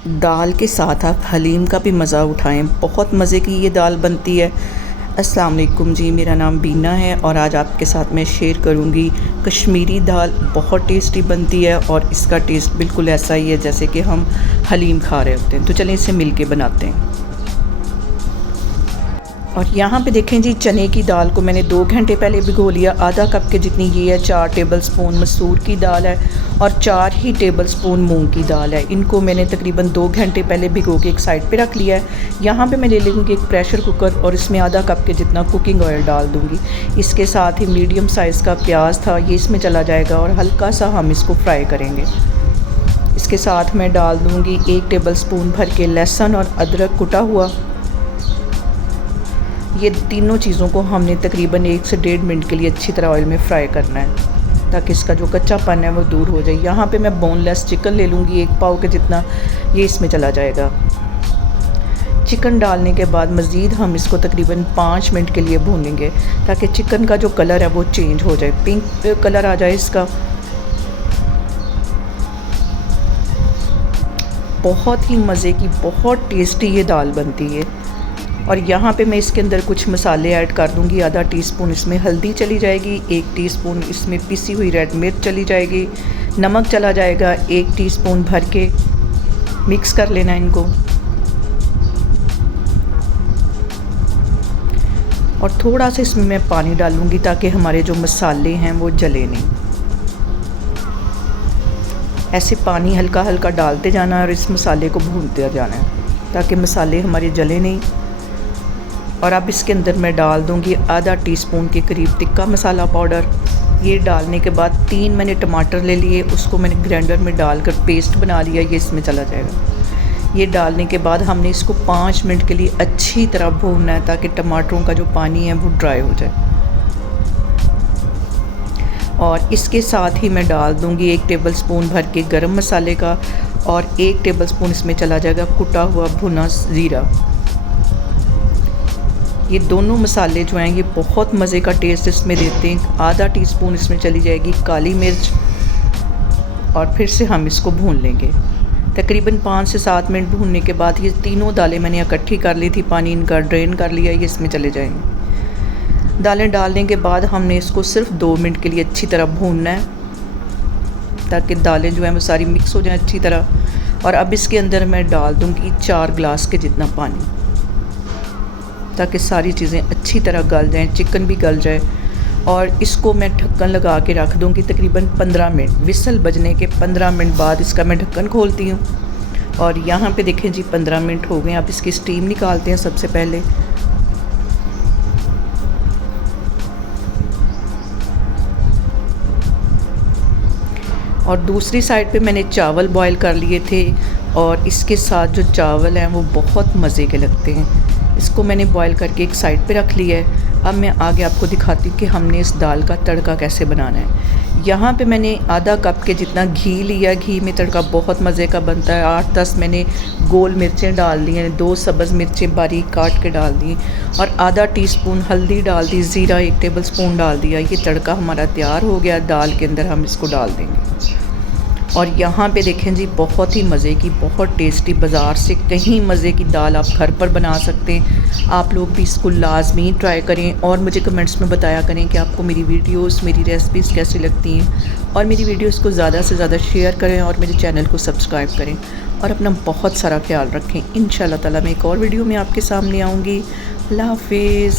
दाल के साथ आप हलीम का भी मज़ा उठाएं। बहुत मज़े की ये दाल बनती है। अस्सलाम वालेकुम जी, मेरा नाम बीना है और आज आपके साथ मैं शेयर करूंगी कश्मीरी दाल। बहुत टेस्टी बनती है और इसका टेस्ट बिल्कुल ऐसा ही है जैसे कि हम हलीम खा रहे होते हैं। तो चलें इसे मिल के बनाते हैं। और यहाँ पे देखें जी, चने की दाल को मैंने 2 घंटे पहले भिगो लिया। आधा कप के जितनी ये है। 4 टेबलस्पून मसूर की दाल है और 4 ही टेबलस्पून मूंग की दाल है। इनको मैंने तकरीबन 2 घंटे पहले भिगो के एक साइड पे रख लिया है। यहाँ पे मैं ले लूँगी एक प्रेशर कुकर और इसमें आधा कप के जितना कुकिंग ऑयल डाल दूँगी। इसके साथ ही मीडियम साइज़ का प्याज था, ये इसमें चला जाएगा और हल्का सा हम इसको फ्राई करेंगे। इसके साथ मैं डाल दूँगी 1 टेबलस्पून भर के लहसुन और अदरक कुटा हुआ। ये तीनों चीज़ों को हमने तकरीबन 1 से 1.5 मिनट के लिए अच्छी तरह ऑयल में फ्राई करना है ताकि इसका जो कच्चापन है वो दूर हो जाए। यहाँ पे मैं बोनलेस चिकन ले लूँगी 1 पाव के जितना, ये इसमें चला जाएगा। चिकन डालने के बाद मज़ीद हम इसको तकरीबन 5 मिनट के लिए भूनेंगे ताकि चिकन का जो कलर है वो चेंज हो जाए, पिंक कलर आ जाए इसका। बहुत ही मज़े की, बहुत टेस्टी ये दाल बनती है। और यहाँ पे मैं इसके अंदर कुछ मसाले ऐड कर दूँगी। आधा टीस्पून इसमें हल्दी चली जाएगी, 1 टीस्पून इसमें पिसी हुई रेड मिर्च चली जाएगी, नमक चला जाएगा 1 टीस्पून भर के। मिक्स कर लेना इनको और थोड़ा सा इसमें मैं पानी डालूँगी ताकि हमारे जो मसाले हैं वो जले नहीं। ऐसे पानी हल्का हल्का डालते जाना है और इस मसाले को भूनते जाना है ताकि मसाले हमारे जले नहीं। और अब इसके अंदर मैं डाल दूंगी आधा टीस्पून के करीब टिक्का मसाला पाउडर। ये डालने के बाद 3 मैंने टमाटर ले लिए, उसको मैंने ग्राइंडर में डालकर पेस्ट बना लिया, ये इसमें चला जाएगा। ये डालने के बाद हमने इसको 5 मिनट के लिए अच्छी तरह भूनना है ताकि टमाटरों का जो पानी है वो ड्राई हो जाए। और इसके साथ ही मैं डाल दूंगी 1 टेबलस्पून भर के गरम मसाले का और 1 टेबलस्पून इसमें चला जाएगा कुटा हुआ भुना ज़ीरा। ये दोनों मसाले जो हैं ये बहुत मज़े का टेस्ट इसमें देते हैं। आधा टीस्पून इसमें चली जाएगी काली मिर्च और फिर से हम इसको भून लेंगे। तकरीबन 5 से 7 मिनट भूनने के बाद ये तीनों दालें मैंने इकट्ठी कर ली थी, पानी इनका ड्रेन कर लिया, ये इसमें चले जाएंगे। दालें डालने के बाद हमने इसको सिर्फ 2 मिनट के लिए अच्छी तरह भूनना है ताकि दालें जो हैं वो सारी मिक्स हो जाएं अच्छी तरह। और अब इसके अंदर मैं डाल दूँगी 4 गिलास के जितना पानी ताकि सारी चीज़ें अच्छी तरह गल जाएं, चिकन भी गल जाए। और इसको मैं ढक्कन लगा के रख दूँगी तकरीबन 15 मिनट। विसल बजने के 15 मिनट बाद इसका मैं ढक्कन खोलती हूँ और यहाँ पे देखें जी 15 मिनट हो गए। आप इसकी स्टीम निकालते हैं सबसे पहले। और दूसरी साइड पे मैंने चावल बॉईल कर लिए थे और इसके साथ जो चावल हैं वो बहुत मज़े के लगते हैं। इसको मैंने बॉईल करके एक साइड पे रख लिया है। अब मैं आगे आपको दिखाती हूँ कि हमने इस दाल का तड़का कैसे बनाना है। यहाँ पे मैंने आधा कप के जितना घी लिया। घी में तड़का बहुत मज़े का बनता है। 8-10 मैंने गोल मिर्चें डाल दी हैं, 2 सब्ज़ मिर्चें बारीक काट के डाल दी और आधा टीस्पून हल्दी डाल दी, ज़ीरा 1 टेबलस्पून डाल दिया। ये तड़का हमारा तैयार हो गया। दाल के अंदर हम इसको डाल देंगे। और यहाँ पे देखें जी, बहुत ही मज़े की, बहुत टेस्टी, बाज़ार से कहीं मज़े की दाल आप घर पर बना सकते हैं। आप लोग भी इसको लाजमी ट्राई करें और मुझे कमेंट्स में बताया करें कि आपको मेरी वीडियोस, मेरी रेसिपीज़ कैसी लगती हैं। और मेरी वीडियोस को ज़्यादा से ज़्यादा शेयर करें और मेरे चैनल को सब्सक्राइब करें और अपना बहुत सारा ख्याल रखें। इंशाल्लाह ताला मैं एक और वीडियो में आपके सामने आऊँगी। अल्लाह हाफ़िज़।